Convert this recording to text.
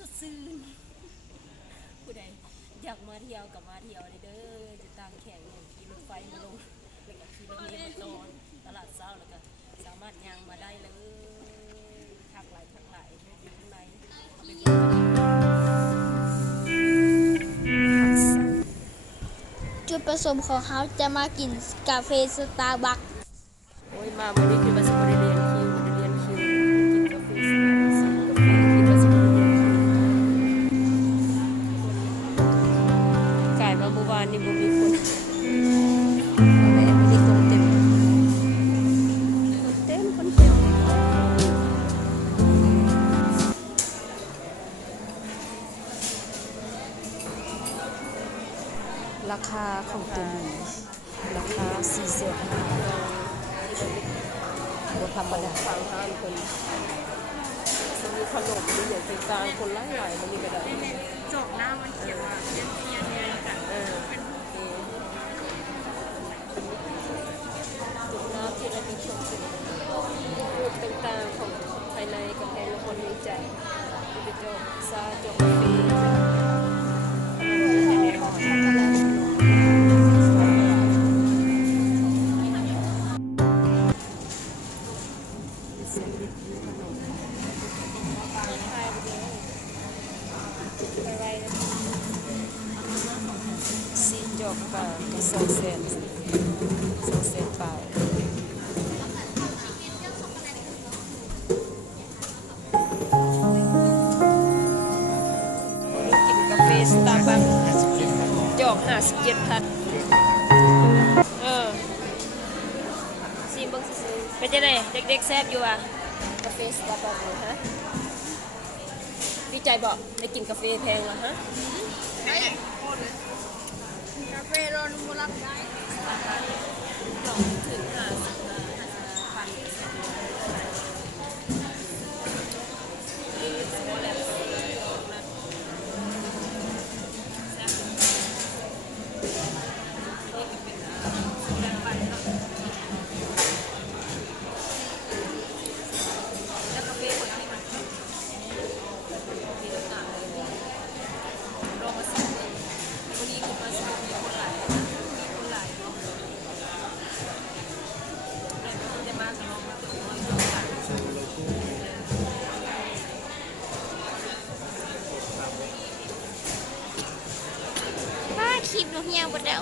สดชื่นผู้ใดอยากมาเที่ยวกับมาเที่ยวเลยเด้อจะตั้งแข่งขี่รถไฟมาลงแล้วก็ขี่รถเมล์มาตอนตลาดเช้าแล้วก็สามารถย่างมาได้เลยทักหลายอยู่ข้างในเอาไปเบิ่งจุดประสงค์ของเขาจะมากินกาแฟสตาร์บัคโอ้ยมาวันนี้คือมาสบริเรียนคิวบริเรียนคิวกินกาแฟสดซื้อกาแฟคิดว่าสบริเรียนคิวกลายมาเมื่อวานนี่บ่มีคนแม่ไม่ได้ตรงเต็มคนเต็มราคาของตัวนี้ราคา400,000บ่ธรรมดาทางห้างคนจะมีขนมมีอย่างต่างๆคนหลายๆมันมีกระดาษจบหน้ามันเขียนว่าเนียนกันเป็นจุดน้ำที่เราไปชมกันรูปต่างๆของภายในกำแพงละครมีใจที่ไปจบซาจบปีซีจอกป่าก็200,000ป่ากินกาแฟสตาร์บัคจอก57,000ซีเบิ่งซื่อๆเป็นจังได๋เด็กๆแซ่บอยู่อ่ะกาแฟสตาร์บัคฮะดีใจบ่ได้กินกาแฟแพงแล้วฮะกาแฟโรนมูลับได้ถึง50,000คลิปนกเหี้ยวบดเดา